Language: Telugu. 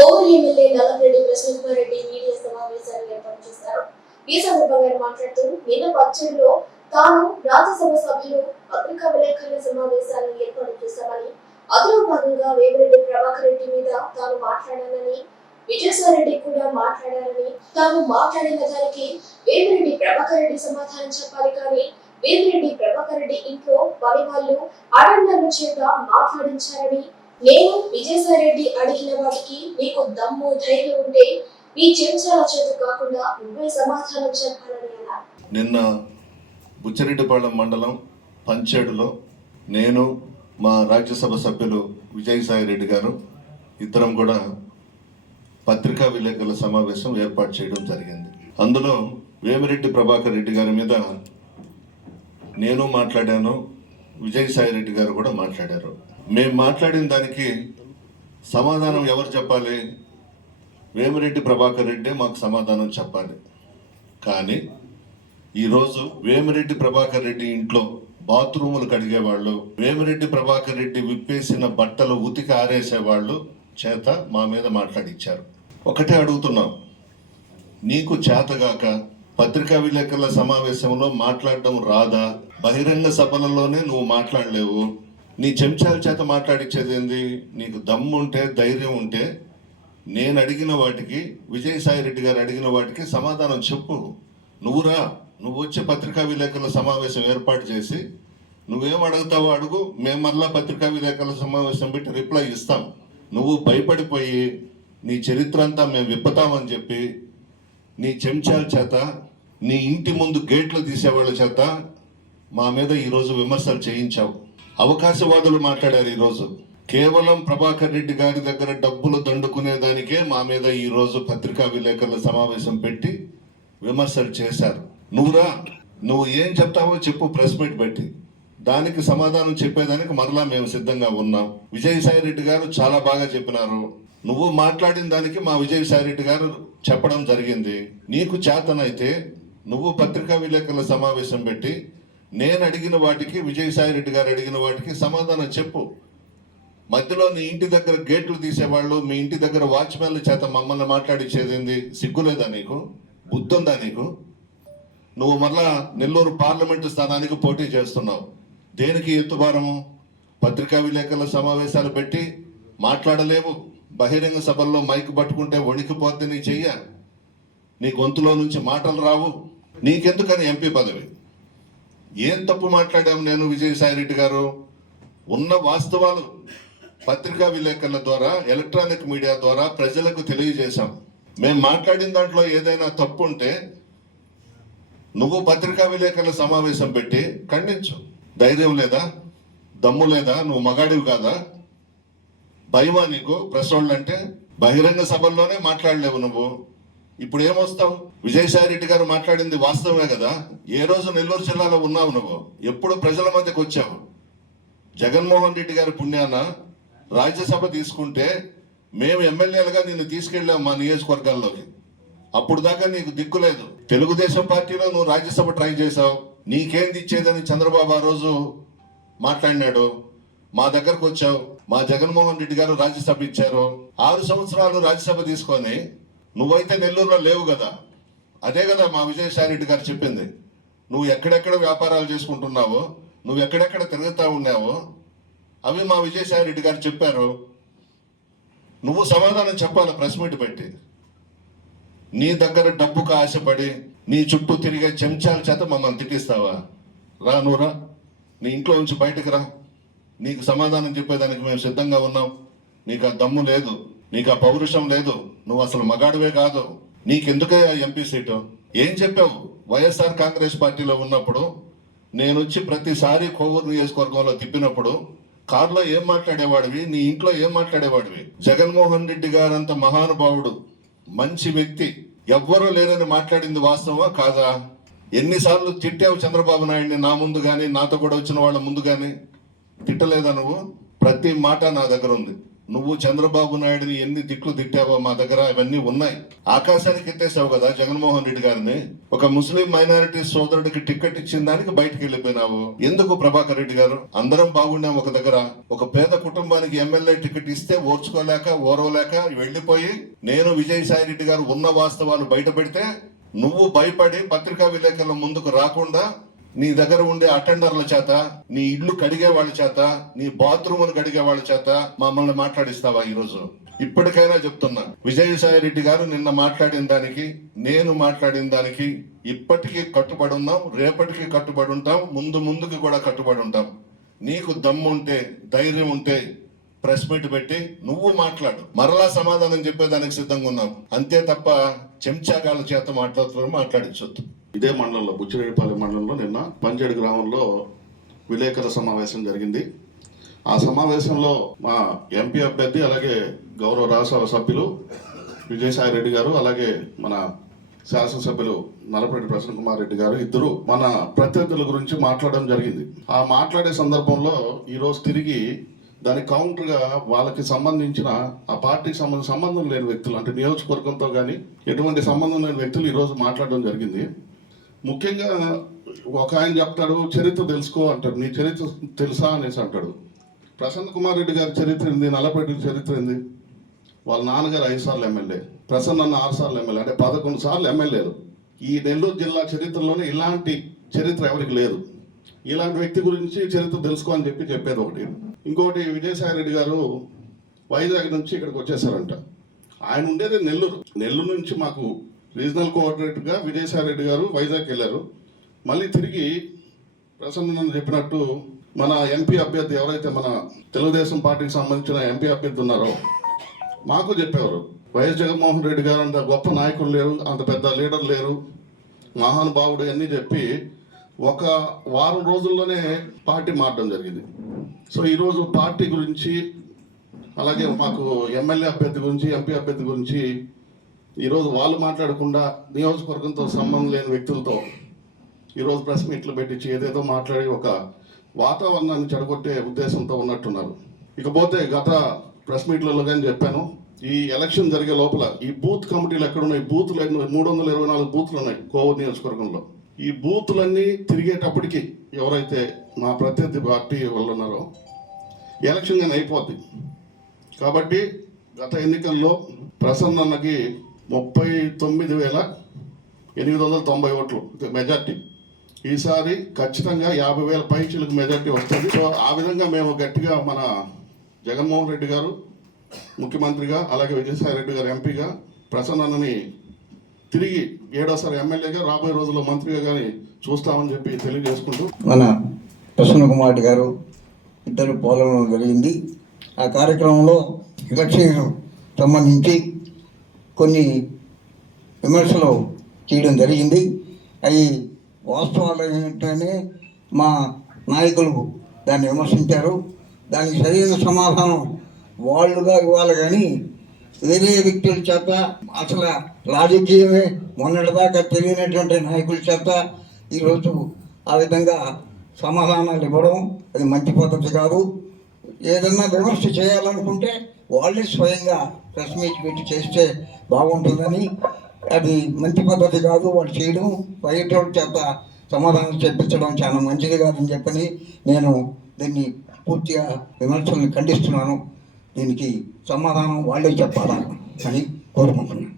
కోవూరు ఎమ్మెల్యే నల్లరెడ్డి ప్రశ్నకుమారెడ్డి మీడియా సమావేశాన్ని ఏర్పాటు చేశారు. ఈ సందర్భంగా ఆయన మాట్లాడుతూ నిన్న పచ్చడిలో తాను రాజ్యసభ సభ్యులు పత్రికా విలేకరుల సమావేశాన్ని ఏర్పాటు చేశామని, అందులో భాగంగా వేమిరెడ్డి ప్రభాకర్ రెడ్డి మీద తాను మాట్లాడానని, విజయసాయిరెడ్డి కూడా మాట్లాడారని, తాను మాట్లాడిన దానికి వేమిరెడ్డి ప్రభాకర్ రెడ్డి సమాధానం చెప్పాలి కానీ వేమిరెడ్డి ప్రభాకర్ రెడ్డి ఇంట్లో పని వాళ్ళు అడన్నల చేత మాట్లాడించారని, నేను విజయసాయిరెడ్డి అడిగిన వాటికి నీకు దమ్ము ధైర్యం ఉంటే నీ చెంచాల చేత కాకుండా నువ్వే సమాధానం చెప్పాలని అన్నారు. నిన్న బుచ్చిరెడ్డిపాళెం మండలం పంచేడులో నేను మా రాజ్యసభ సభ్యులు విజయసాయిరెడ్డి గారు ఇద్దరం కూడా పత్రికా విలేకరుల సమావేశం ఏర్పాటు చేయడం జరిగింది. అందులో వేమిరెడ్డి ప్రభాకర్ రెడ్డి గారి మీద నేను మాట్లాడాను, విజయసాయిరెడ్డి గారు కూడా మాట్లాడారు. మేము మాట్లాడిన దానికి సమాధానం ఎవరు చెప్పాలి? వేమిరెడ్డి ప్రభాకర్ రెడ్డి మాకు సమాధానం చెప్పాలి. కానీ ఈరోజు వేమిరెడ్డి ప్రభాకర్ రెడ్డి ఇంట్లో బాత్రూములు కడిగేవాళ్ళు, వేమిరెడ్డి ప్రభాకర్ రెడ్డి విప్పేసిన బట్టలు ఉతికి ఆరేసేవాళ్ళు చేత మా మీద మాట్లాడిచ్చారు. ఒకటే అడుగుతున్నాం, నీకు చేతగాక పత్రికా విలేకరుల సమావేశంలో మాట్లాడడం రాదా? బహిరంగ సభలలోనే నువ్వు మాట్లాడలేవు, నీ చెంచాల చేత మాట్లాడిచ్చేది ఏంది? నీకు దమ్ము ఉంటే, ధైర్యం ఉంటే నేను అడిగిన వాటికి, విజయసాయిరెడ్డి గారు అడిగిన వాటికి సమాధానం చెప్పు. నువ్వు వచ్చి పత్రికా విలేకరుల సమావేశం ఏర్పాటు చేసి నువ్వేం అడుగుతావో అడుగు, మేము మళ్ళా పత్రికా విలేకరుల సమావేశం పెట్టి రిప్లై ఇస్తాం. నువ్వు భయపడిపోయి నీ చరిత్ర అంతా మేము విప్పుతామని చెప్పి నీ చెంచాల చేత, నీ ఇంటి ముందు గేట్లు తీసేవాళ్ళ చేత మా మీద ఈరోజు విమర్శలు చేయించావు. అవకాశవాదులు మాట్లాడారు. ఈరోజు కేవలం ప్రభాకర్ రెడ్డి గారి దగ్గర డబ్బులు దండుకునే దానికే మా మీద ఈరోజు పత్రికా విలేకరుల సమావేశం పెట్టి విమర్శలు చేశారు. నువ్వు ఏం చెప్తావో చెప్పు, ప్రెస్ మీట్ పెట్టి దానికి సమాధానం చెప్పేదానికి మరలా మేము సిద్ధంగా ఉన్నాం. విజయసాయిరెడ్డి గారు చాలా బాగా చెప్పినారు. నువ్వు మాట్లాడిన దానికి మా విజయసాయిరెడ్డి గారు చెప్పడం జరిగింది. నీకు చేతనైతే నువ్వు పత్రికా విలేకరుల సమావేశం పెట్టి నేను అడిగిన వాటికి, విజయసాయిరెడ్డి గారు అడిగిన వాటికి సమాధానం చెప్పు. మధ్యలో నీ ఇంటి దగ్గర గేట్లు తీసేవాళ్ళు, మీ ఇంటి దగ్గర వాచ్మెన్ల చేత మమ్మల్ని మాట్లాడిచ్చేది సిగ్గులేదా నీకు? బుద్ధుందా నీకు? నువ్వు మళ్ళా నెల్లూరు పార్లమెంటు స్థానానికి పోటీ చేస్తున్నావు. దేనికి ఎత్తుభారము? పత్రికా విలేకరుల సమావేశాలు పెట్టి మాట్లాడలేవు. బహిరంగ సభల్లో మైక్ పట్టుకుంటే వణికిపోద్ది నీ చెయ్య, నీ గొంతులో నుంచి మాటలు రావు. నీకెందుకని ఎంపీ పదవి? ఏం తప్పు మాట్లాడాం నేను, విజయసాయిరెడ్డి గారు? ఉన్న వాస్తవాలు పత్రికా విలేకరుల ద్వారా, ఎలక్ట్రానిక్ మీడియా ద్వారా ప్రజలకు తెలియజేశాం. మేము మాట్లాడిన దాంట్లో ఏదైనా తప్పు ఉంటే నువ్వు పత్రికా విలేకరుల సమావేశం పెట్టి ఖండించు. ధైర్యం లేదా? దమ్ము లేదా? నువ్వు మగాడివి కాదా? భయమా నీకు? ప్రెస్ వాళ్ళు అంటే బహిరంగ సభల్లోనే మాట్లాడలేవు నువ్వు. ఇప్పుడు ఏమొస్తావు? విజయసాయిరెడ్డి గారు మాట్లాడింది వాస్తవమే కదా. ఏ రోజు నెల్లూరు జిల్లాలో ఉన్నావు నువ్వు? ఎప్పుడు ప్రజల మధ్యకు వచ్చావు? జగన్మోహన్ రెడ్డి గారి పుణ్యాన రాజ్యసభ తీసుకుంటే మేము ఎమ్మెల్యేలుగా నిన్ను తీసుకెళ్ళాం మా నియోజకవర్గాల్లోకి. అప్పుడు దాకా నీకు దిక్కులేదు. తెలుగుదేశం పార్టీలో నువ్వు రాజ్యసభ ట్రై చేసావు. నీకేంది ఇచ్చేదని చంద్రబాబు ఆ రోజు మాట్లాడినాడు. మా దగ్గరకు వచ్చావు. మా జగన్మోహన్ రెడ్డి గారు రాజ్యసభ ఇచ్చారు. 6 సంవత్సరాలు రాజ్యసభ తీసుకొని నువ్వైతే నెల్లూరులో లేవు కదా. అదే కదా మా విజయసాయిరెడ్డి గారు చెప్పింది. నువ్వు ఎక్కడెక్కడ వ్యాపారాలు చేసుకుంటున్నావో, నువ్వు ఎక్కడెక్కడ తిరుగుతూ ఉన్నావో అవి మా విజయసాయిరెడ్డి గారు చెప్పారు. నువ్వు సమాధానం చెప్పాలి ప్రెస్ మీట్ పెట్టి. నీ దగ్గర డబ్బుకు ఆశపడి నీ చుట్టూ తిరిగే చెంచాల చేత మమ్మల్ని తిట్టిస్తావా? నువ్వురా, నీ ఇంట్లో నుంచి బయటకు రా. నీకు సమాధానం చెప్పేదానికి మేము సిద్ధంగా ఉన్నాం. నీకు ఆ దమ్ము లేదు, నీకు ఆ పౌరుషం లేదు, నువ్వు అసలు మగాడివే కాదు. నీకెందుకే ఆ ఎంపీ సీటు? ఏం చెప్పావు? వైఎస్ఆర్ కాంగ్రెస్ పార్టీలో ఉన్నప్పుడు నేను వచ్చి ప్రతిసారి కోవూరు నియోజకవర్గంలో తిప్పినప్పుడు కారులో ఏం మాట్లాడేవాడివి? నీ ఇంట్లో ఏం మాట్లాడేవాడివి? జగన్మోహన్ రెడ్డి గారంత మహానుభావుడు, మంచి వ్యక్తి ఎవ్వరూ లేరని మాట్లాడింది వాస్తవా కాదా? ఎన్నిసార్లు తిట్టావు చంద్రబాబు నాయుడిని? నా ముందు కానీ, నాతో కూడా వచ్చిన వాళ్ళ ముందు కానీ తిట్టలేదా నువ్వు? ప్రతి మాట నా దగ్గర ఉంది. నువ్వు చంద్రబాబు నాయుడుని ఎన్ని తిట్లు తిట్టావో మా దగ్గర అవన్నీ ఉన్నాయి. ఆకాశానికి ఎత్తేసావు కదా జగన్మోహన్ రెడ్డి గారిని. ఒక ముస్లిం మైనారిటీ సోదరుడికి టికెట్ ఇచ్చిన దానికి బయటకు వెళ్ళిపోయినావు. ఎందుకు ప్రభాకర్ రెడ్డి గారు? అందరం బాగున్నాం ఒక దగ్గర. ఒక పేద కుటుంబానికి ఎమ్మెల్యే టికెట్ ఇస్తే ఓర్చుకోలేక ఓరవలేక వెళ్ళిపోయి నేను విజయసాయి రెడ్డి గారు ఉన్న వాస్తవాలు బయట పెడితే నువ్వు భయపడి పత్రికా విలేకరుల ముందుకు రాకుండా నీ దగ్గర ఉండే అటెండర్ల చేత, నీ ఇల్లు కడిగే వాళ్ళ చేత, నీ బాత్రూములు కడిగే వాళ్ళ చేత మమ్మల్ని మాట్లాడిస్తావా? ఈరోజు ఇప్పటికైనా చెప్తున్నా, విజయసాయి రెడ్డి గారు నిన్న మాట్లాడిన దానికి నేను మాట్లాడిన దానికి ఇప్పటికీ కట్టుబడి ఉన్నాం, రేపటికి కట్టుబడి ఉంటాం, ముందుకు కూడా కట్టుబడి ఉంటాం. నీకు దమ్ముంటే ధైర్యం ఉంటే ప్రెస్ మీట్ పెట్టి నువ్వు మాట్లాడు, మరలా సమాధానం చెప్పేదానికి సిద్ధంగా ఉన్నాం. అంతే తప్ప చెంచాగాళ్ళ చేత మాట్లాడించొద్దు. ఇదే మండలంలో, బుచ్చిరెడ్డిపాలెం మండలంలో నిన్న పంచేడు గ్రామంలో విలేకరుల సమావేశం జరిగింది. ఆ సమావేశంలో మా ఎంపీ అభ్యర్థి అలాగే గౌరవ రాజ్యసభ సభ్యులు విజయసాయి రెడ్డి గారు అలాగే మన శాసనసభ్యులు నల్లపరెడ్డి ప్రసన్న కుమార్ రెడ్డి గారు ఇద్దరు మన ప్రత్యర్థుల గురించి మాట్లాడడం జరిగింది. ఆ మాట్లాడే సందర్భంలో ఈరోజు తిరిగి దానికి కౌంటర్గా వాళ్ళకి సంబంధించిన ఆ పార్టీకి సంబంధం లేని వ్యక్తులు, అంటే నియోజకవర్గంతో కానీ ఎటువంటి సంబంధం లేని వ్యక్తులు ఈరోజు మాట్లాడడం జరిగింది. ముఖ్యంగా ఒక ఆయన చెప్తాడు, చరిత్ర తెలుసుకో అంటాడు. నీ చరిత్ర తెలుసా అనేసి అంటాడు. ప్రసన్న కుమార్ రెడ్డి గారి చరిత్ర ఏంది? నల్లపరెడ్డి చరిత్ర ఏంది? వాళ్ళ నాన్నగారు 5 సార్లు ఎమ్మెల్యే, ప్రసన్న అన్న 6 సార్లు ఎమ్మెల్యే, అంటే 11 సార్లు ఎమ్మెల్యేలు. ఈ నెల్లూరు జిల్లా చరిత్రలోనే ఇలాంటి చరిత్ర ఎవరికి లేదు. ఇలాంటి వ్యక్తి గురించి చరిత్ర తెలుసుకో అని చెప్పేది ఒకటి. ఇంకోటి, విజయసాయి రెడ్డి గారు వైజాగ్ నుంచి ఇక్కడికి వచ్చేసారంట. ఆయన ఉండేది నెల్లూరు నుంచి మాకు రీజనల్ కోఆర్డినేటర్గా విజయసాయి రెడ్డి గారు వైజాగ్ వెళ్ళారు. మళ్ళీ తిరిగి ప్రసన్న చెప్పినట్టు మన ఎంపీ అభ్యర్థి ఎవరైతే మన తెలుగుదేశం పార్టీకి సంబంధించిన ఎంపీ అభ్యర్థి ఉన్నారో మాకు చెప్పేవారు, వైఎస్ జగన్మోహన్ రెడ్డి గారు అంత గొప్ప నాయకులు లేరు, అంత పెద్ద లీడర్ లేరు, మహానుభావుడు అన్నీ చెప్పి ఒక వారం రోజుల్లోనే పార్టీ మారడం జరిగింది. సో ఈరోజు పార్టీ గురించి అలాగే మాకు ఎమ్మెల్యే అభ్యర్థి గురించి ఎంపీ అభ్యర్థి గురించి ఈరోజు వాళ్ళు మాట్లాడకుండా నియోజకవర్గంతో సంబంధం లేని వ్యక్తులతో ఈరోజు ప్రెస్ మీట్లు పెట్టించి ఏదేదో మాట్లాడి ఒక వాతావరణాన్ని చెడగొట్టే ఉద్దేశంతో ఉన్నట్టున్నారు. ఇకపోతే గత ప్రెస్ మీట్లలో కానీ చెప్పాను, ఈ ఎలక్షన్ జరిగే లోపల ఈ బూత్ కమిటీలు ఎక్కడున్నాయి? బూతులు 324 బూతులు ఉన్నాయి కోవూరు నియోజకవర్గంలో. ఈ బూతులన్నీ తిరిగేటప్పటికి ఎవరైతే మా ప్రత్యర్థి పార్టీ వాళ్ళు ఉన్నారో ఎలక్షన్ కానీ అయిపోద్ది. కాబట్టి గత ఎన్నికల్లో ప్రసన్నకి 39,890 ఓట్లు మెజార్టీ. ఈసారి ఖచ్చితంగా 50,000 పైచీలకు మెజార్టీ వస్తుంది. సో ఆ విధంగా మేము గట్టిగా మన జగన్మోహన్ రెడ్డి గారు ముఖ్యమంత్రిగా అలాగే విజయసాయి రెడ్డి గారు ఎంపీగా ప్రసన్నని తిరిగి 7వ ఎమ్మెల్యేగా రాబోయే రోజుల్లో మంత్రిగా కానీ చూస్తామని చెప్పి తెలియజేసుకుంటూ మన ప్రసన్న కుమార్ రెడ్డి గారు ఇద్దరు పాల్గొనడం జరిగింది. ఆ కార్యక్రమంలో ఎలక్షన్ సంబంధించి కొన్ని విమర్శలు చేయడం జరిగింది. అవి వాస్తవాలు ఏంటనే మా నాయకులు దాన్ని విమర్శించారు. దానికి సరైన సమాధానం వాళ్ళుగా ఇవ్వాలి కానీ వేరే వ్యక్తుల చేత, అసలు రాజకీయమే మొన్నటిదాకా తెలియనటువంటి నాయకుల చేత ఈరోజు ఆ విధంగా సమాధానాలు ఇవ్వడం అది మంచి పద్ధతి కాదు. ఏదన్నా విమర్శ చేయాలనుకుంటే వాళ్ళే స్వయంగా ప్రెస్ మీట్ పెట్టి చేస్తే బాగుంటుందని, అది మంచి పద్ధతి కాదు. వాళ్ళు చేయడం బయట చేత సమాధానం చెప్పించడం చాలా మంచిది కాదని చెప్పని నేను దీన్ని పూర్తిగా విమర్శల్ని ఖండిస్తున్నాను. దీనికి సమాధానం వాళ్ళే చెప్పాలా అని కోరుకుంటున్నాను.